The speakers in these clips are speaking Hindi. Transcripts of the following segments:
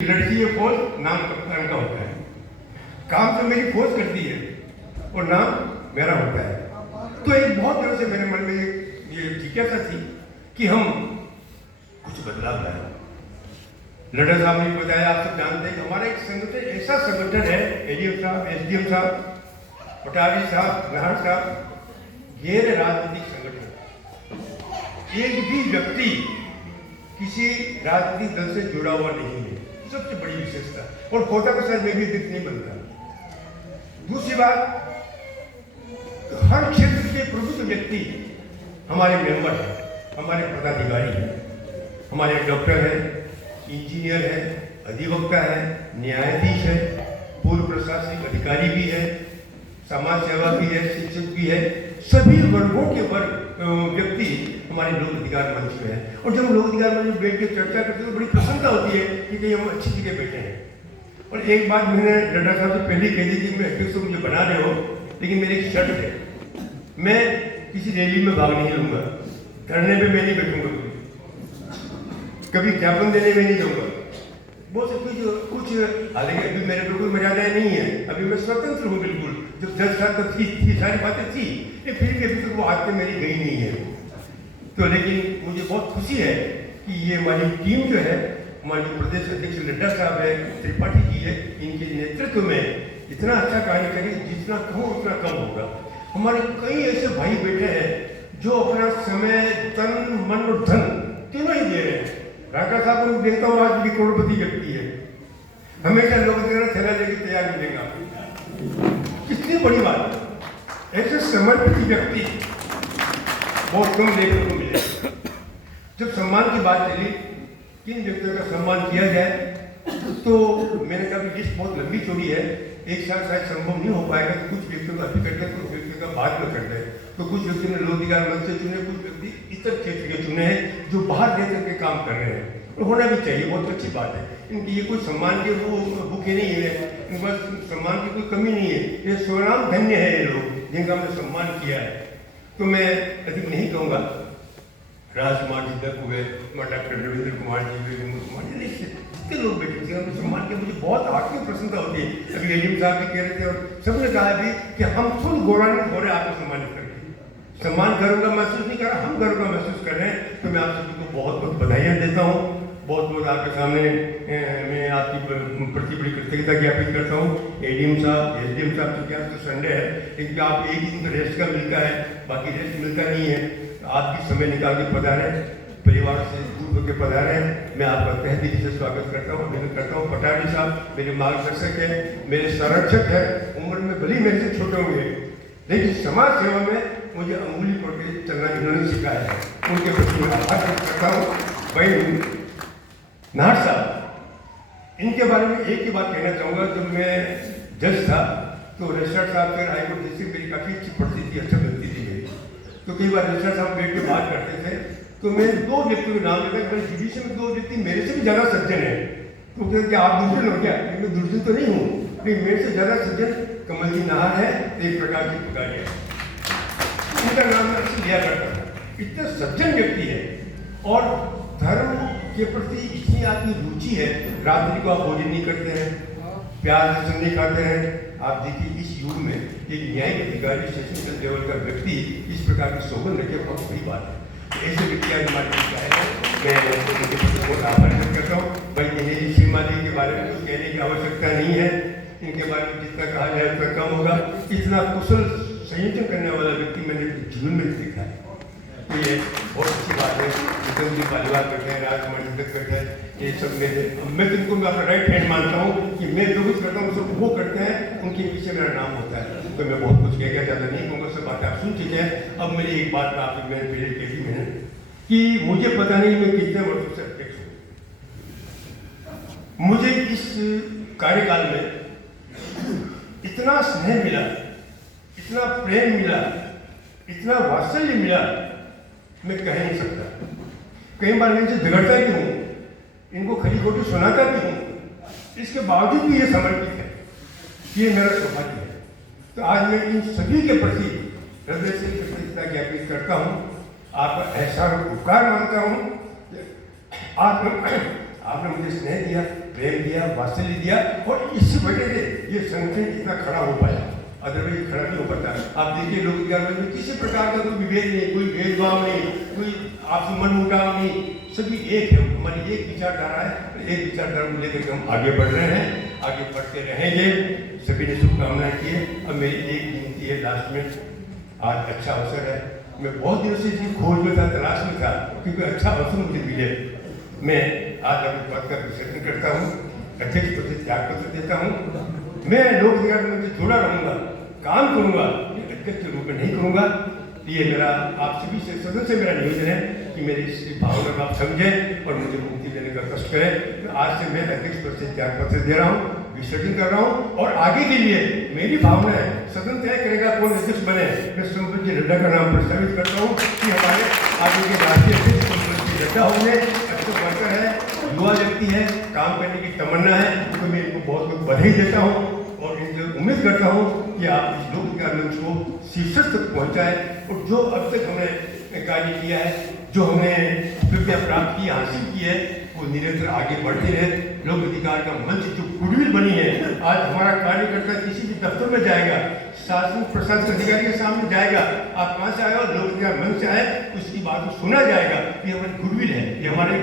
लड़की ये फौज नाम कप्तान का होता है, काम तो मेरी फौज करती है और नाम मेरा होता है। तो एक बहुत दिनों से मेरे मन में ये जिज्ञासा थी कि हम कुछ बदलाव लाए। लड़ा साहब ने बताया, आप सब जानते हैं कि हमारा एक संगठन ऐसा संगठन है, एडीएम साहब, एसडीएम साहब, पटारी साहब, नाहर साहब, गैर राजनीतिक संगठन। एक भी व्यक्ति किसी राजनीतिक दल से जुड़ा हुआ नहीं है, सबसे बड़ी विशेषता। और खोता का शायद में भी दिख नहीं बनता। दूसरी बात, हर क्षेत्र के प्रबुद्ध व्यक्ति हमारे मेंबर हैं, हमारे पदाधिकारी हैं, हमारे डॉक्टर हैं, इंजीनियर है, अधिवक्ता है, न्यायाधीश है, पूर्व प्रशासनिक अधिकारी भी है, समाज सेवा भी है, शिक्षक भी है। सभी वर्गों के व्यक्ति हमारे लोक अधिकार मंच में है। और जब लोक अधिकार मंच में बैठ के चर्चा करते हैं तो बड़ी प्रसन्नता होती है कि कहीं हम अच्छी जगह बैठे हैं। और एक बात मैंने लड्डा साहब से पहले कह दी थी, मैं अध्यक्ष तो मुझे बना रहे हो, लेकिन मेरी एक शर्त है, मैं किसी रैली में भाग नहीं लूंगा, धरने पे मैं नहीं बैठूंगा, कभी ज्ञापन देने में नहीं जाऊंगा। बहुत से कुछ हालांकि अभी मेरे बिल्कुल मर्यादाएं नहीं है, अभी मैं स्वतंत्र हूँ बिल्कुल। जब 10 साल तक थी सारी बातें थी, फिर भी अभी तक वो हाथ में मेरी गई नहीं है। तो लेकिन मुझे बहुत खुशी है कि ये हमारी टीम जो है, हमारे जो प्रदेश अध्यक्ष लड्डा साहब है, त्रिपाठी जी है, इनके नेतृत्व में इतना अच्छा कार्य करें, जितना कहो उतना कम होगा। हमारे कई ऐसे भाई बैठे हैं जो अपना समय, तन, मन और धन तीनों ही दे रहे हैं। राका साहब को देखता हूँ, आज भी करोड़पति व्यक्ति है, हमेशा लोग देना थैला लेके तैयार मिलेगा। कितनी बड़ी बात है, ऐसे समर्पित व्यक्ति बहुत कम देखने को मिले। जब सम्मान की बात चली, किन व्यक्तियों का सम्मान किया जाए, तो मैंने कहा कि लिस्ट बहुत लंबी चौड़ी है, एक साथ शायद संभव नहीं हो पाएगा। तो कुछ व्यक्तियों का अभी करते हैं, कुछ व्यक्तियों का बाद में करते हैं। तो कुछ व्यक्तियों ने लोक अधिकार मंच से चुने, कुछ व्यक्ति इतर क्षेत्र के चुने हैं जो बाहर रह करके काम कर रहे हैं, और होना भी चाहिए, बहुत अच्छी बात है। इनकी ये कोई सम्मान के वो भूखे नहीं है, इनके पास सम्मान की कोई कमी नहीं है। ये स्वनाम धन्य है ये लोग जिनका हमने सम्मान किया है। तो मैं अधिक नहीं कहूँगा। राजकुमार जी तक हुए, डॉक्टर रविंद्र कुमार जी, विमल कुमार जी, जितने लोग बैठे थे उनको सम्मान के मुझे बहुत आत्मिक प्रसन्नता होती है। अभी एडीएम साहब भी कह रहे थे और सबने कहा भी कि हम खुद गौरवान्वित हो रहे हैं आपको सम्मानित करके। सम्मान गर्व का महसूस नहीं कर रहा, हम गर्व का महसूस कर रहे हैं। तो मैं आप सभी को बहुत बहुत बधाइयाँ देता हूँ। बहुत बहुत आपके सामने मैं आपकी प्रति बड़ी कृतज्ञता ज्ञापित करता हूँ। एडीएम साहब, एसडीएम साहब, क्योंकि आज तो संडे है, लेकिन आप एक ही दिन तो रेस्ट का मिलता है, बाकी रेस्ट मिलता नहीं है। आप भी समय निकाल के पधारे, परिवार से दूर होकर पधारे। मैं आपका तहे दिल से स्वागत करता हूँ, अभिनंदन करता हूँ। पटारी साहब मेरे मार्गदर्शक है, मेरे संरक्षक है, उम्र में भले मेरे से छोटे हुए, लेकिन समाज सेवा में मुझे अंगुली पकड़ के चलना इन्होंने सिखाया है, उनके प्रति मैं आभार व्यक्त करता हूँ। भाई नाहर साहब, इनके बारे में एक ही बात कहना चाहूँगा। जब मैं जज था तो रजिस्ट्रार साहब फिर हाईकोर्ट जैसे मेरी काफ़ी अच्छी पड़ती थी, अच्छा बनती थी मेरी। तो कई बार रजिस्ट्रार साहब बैठ के बात करते थे, तो मैं दो व्यक्तियों के नाम लेता कि जुडिशरी में दो व्यक्ति मेरे से भी ज़्यादा सज्जन है। तो कहते क्या आप दुर्जन हो क्या? मैं दुर्जन तो नहीं हूँ, लेकिन मेरे से ज़्यादा सज्जन कमल जी नाहर है, एक प्रकार की पुकारिया, उनका नाम मैं अक्सर लिया करता था। इतने सज्जन व्यक्ति है और धर्म के प्रति इतनी आपकी रुचि है। रात्रि को आप भोजन नहीं करते हैं, प्याज लहसुन नहीं खाते हैं। आप देखिए इस युग में एक न्यायिक अधिकारी, सेशन लेवल का व्यक्ति इस प्रकार की सौगंध रखे, बहुत बड़ी बात है। तो ऐसे व्यक्ति आज हमारे बीच आए हैं, मैं बहुत आभार व्यक्त करता हूँ। भाई दिनेश सीमा जी के बारे में कुछ कहने की आवश्यकता नहीं है, इनके बारे में जितना कहा जाए उतना कम होगा। इतना कुशल संयोजन करने वाला व्यक्ति मैंने जीवन में देखा है, तो ये बहुत अच्छी बात है। विक्रम जी पालीवाल बैठे हैं, राजकुमार जी तक बैठे हैं, ये सब मेरे, मैं तुमको मैं अपना राइट हैंड मानता हूँ कि मैं जो कुछ करता हूँ सब वो करते हैं, उनके पीछे मेरा नाम होता है। तो मैं बहुत कुछ कह ज़्यादा नहीं कहूँगा, सब बातें आप सुन चुके हैं। अब मेरी एक बात आपसे मैंने पहले कही थी मैंने कि मुझे पता नहीं मैं कितने वर्षों से अध्यक्ष हूँ। मुझे इस कार्यकाल में इतना स्नेह मिला, इतना प्रेम मिला, इतना वात्सल्य मिला, मैं कह नहीं सकता। कई बार इनसे झगड़ता भी हूँ, इनको खरी खोटी सुनाता भी हूँ, इसके बावजूद भी ये समर्पित है, ये मेरा सौभाग्य है। तो आज मैं इन सभी के प्रति हृदय से कृतज्ञता ज्ञापित करता हूँ, आपका एहसान उपकार मानता हूँ। आपने मुझे स्नेह दिया, प्रेम दिया, वात्सल्य दिया और इसी वजह से ये संगठन इतना खड़ा हो पाया, अदरवाइज खड़ा नहीं हो पाता। आप देखिए लोक अधिकार मंच में किसी प्रकार का कोई विभेद नहीं, कोई भेदभाव नहीं, कोई आपसी मनमुटाव नहीं, सभी एक है, हमारी एक विचारधारा है, एक विचारधारा को लेकर हम आगे बढ़ रहे हैं, आगे बढ़ते रहेंगे। सभी ने शुभकामनाएं की है। अब मेरी एक विनती है लास्ट में, आज अच्छा अवसर है, मैं बहुत दिनों से इसकी खोज में था, तलाश में था, क्योंकि अच्छा अवसर मुझे मिले। मैं आज अपने पद का विसर्जन करता हूँ, अध्यक्ष पद से त्याग पत्र देता हूँ। मैं लोक अधिकार मंच से जुड़ा रहूँगा, काम करूँगा, अध्यक्ष के रूप में नहीं करूँगा। ये मेरा आप सभी से सदन से मेरा निवेदन है कि मेरी इस भावना को आप समझें और मुझे मुक्ति देने का कष्ट करें। आज से मैं अध्यक्ष पद से त्याग पत्र दे रहा हूँ, विसर्जन कर रहा हूँ और आगे के लिए मेरी भावना है, सदन तय करेगा कौन अध्यक्ष बने। मैं सोमपत जी नड्डा का नाम प्रस्तावित करता हूँ कि हमारे आगे के राष्ट्रीय अध्यक्ष सोमपत जी नड्डा होंगे। अच्छे वर्कर है, युवा व्यक्ति है, काम करने की तमन्ना है, तो मैं इनको बहुत बहुत बधाई देता हूँ और इनसे उम्मीद करता हूँ कि आप इस लोक अधिकार मंच को शीर्ष तक पहुँचाए और जो अब तक हमने कार्य किया है, जो हमने उपलब्धियाँ प्राप्त की, हासिल की है, वो निरंतर आगे बढ़ते रहे। लोक अधिकार का मंच जो गुडविल बनी है, आज हमारा कार्यकर्ता किसी भी दफ्तर में जाएगा, शासन प्रशासन अधिकारी के सामने जाएगा, आप कहाँ से आए हो, लोक अधिकार मंच से आए, उसकी बात को सुना जाएगा। ये हमारी गुडविल है, ये हमारे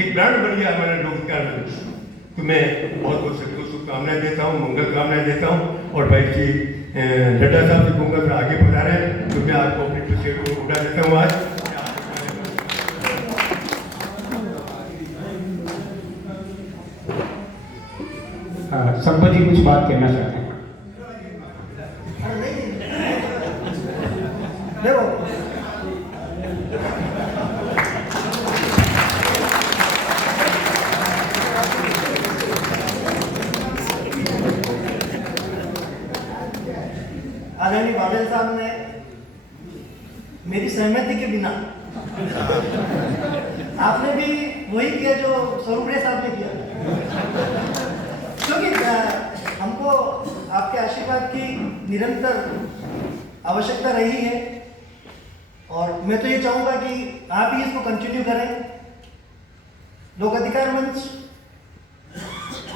एक ब्रांड बन गया हमारा लोक अधिकार मंच। तो मैं बहुत बहुत सभी को शुभकामनाएं देता हूँ, मंगल कामनाएं देता हूँ और भाई जी नड्डा साहब से कहूँगा फिर आगे बढ़ा रहे हैं, तो मैं आपको अपनी खुशी को उड़ा देता हूँ। आज संपत जी कुछ बात कहना चाहते हैं। देखो, आदरणीय बादल साहब ने मेरी सहमति के बिना आपने भी वही किया जो स्वरूप साहब ने किया, क्योंकि हमको आपके आशीर्वाद की निरंतर आवश्यकता रही है और मैं तो ये चाहूँगा कि आप ही इसको कंटिन्यू करें। लोक अधिकार मंच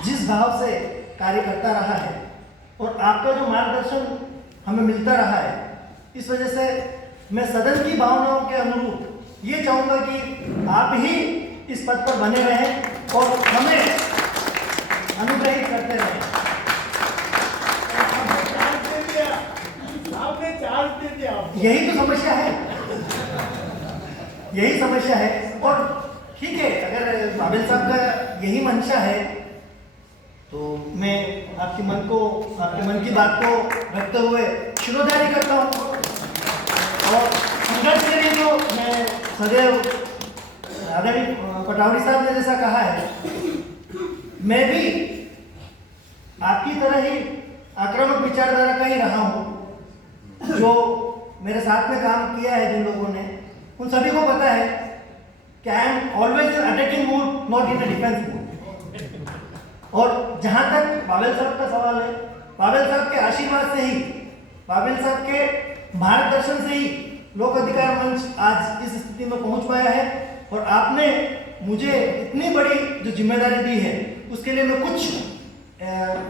जिस भाव से कार्य करता रहा है और आपका जो मार्गदर्शन हमें मिलता रहा है, इस वजह से मैं सदन की भावनाओं के अनुरूप ये चाहूँगा कि आप ही इस पद पर बने रहें और हमें अनुग्रहित करते रहें। यही तो समस्या है, यही समस्या है। और ठीक है, अगर बादल साहब का यही मंशा है तो मैं आपके मन की बात को रखते हुए शिरोधार्य करता हूँ और संघर्ष के लिए जो मैं सदैव आदरणीय पटवारी साहब ने जैसा कहा है, मैं भी आपकी तरह ही आक्रामक विचारधारा का ही रहा हूँ। जो मेरे साथ में काम किया है जिन लोगों ने, उन सभी को पता है कि I am always in attacking mood, not in defence mood. और जहाँ तक बाबेल साहब का सवाल है, बाबेल साहब के आशीर्वाद से ही, बाबेल साहब के मार्गदर्शन से ही लोक अधिकार मंच आज इस स्थिति में पहुँच पाया है। और आपने मुझे इतनी बड़ी जो जिम्मेदारी दी है, उसके लिए मैं कुछ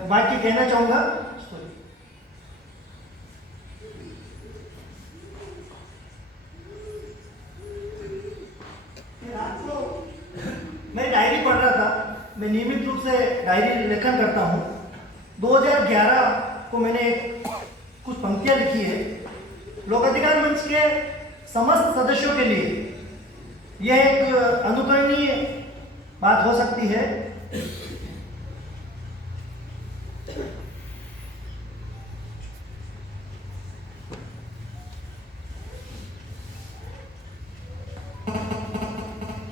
वाक्य कहना चाहूँगा। मैं डायरी पढ़ रहा था, मैं नियमित रूप से डायरी लेखन करता हूँ। 2011 को मैंने कुछ पंक्तियाँ लिखी है। लोक अधिकार मंच के समस्त सदस्यों के लिए यह एक अनुकरणीय बात हो सकती है।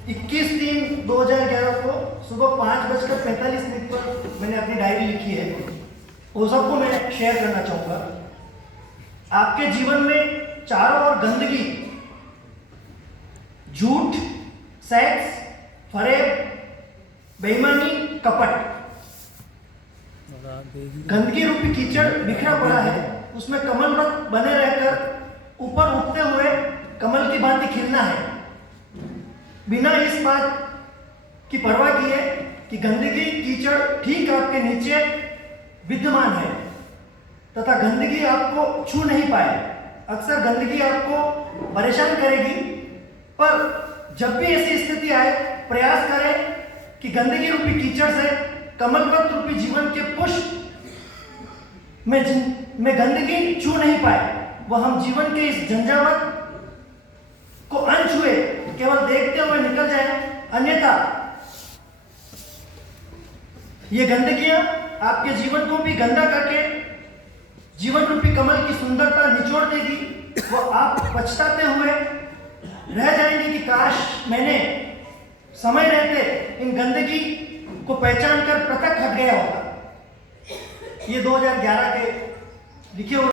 इक्कीस 3/2011 को सुबह 5:45 पर मैंने अपनी डायरी लिखी है, वो सबको मैं शेयर करना चाहूँगा। आपके जीवन में चारों ओर गंदगी, झूठ, सेक्स, फरेब, बेईमानी, कपट, गंदगी रूपी कीचड़ बिखरा पड़ा है। उसमें कमल वृक्ष बने रहकर ऊपर उठते हुए कमल की भांति खिलना है। बिना इस बात की परवाह किए कि गंदगी कीचड़ ठीक आपके नीचे विद्यमान है तथा गंदगी आपको छू नहीं पाए। अक्सर गंदगी आपको परेशान करेगी, पर जब भी ऐसी स्थिति आए प्रयास करें कि गंदगी रूपी कीचड़ से कमलवत रूपी जीवन के पुष्प में गंदगी छू नहीं पाए। वह हम जीवन के इस झंझावत को अनछुए केवल देखते हुए निकल जाए, अन्यथा ये गंदगियां आपके जीवन को भी गंदा करके जीवन रूपी कमल की सुंदरता निचोड़ देगी। वो आप पछताते हुए रह जाएंगे कि काश मैंने समय रहते इन गंदगी को पहचान कर पृथक हट गया होता। ये 2011 के लिखे हुए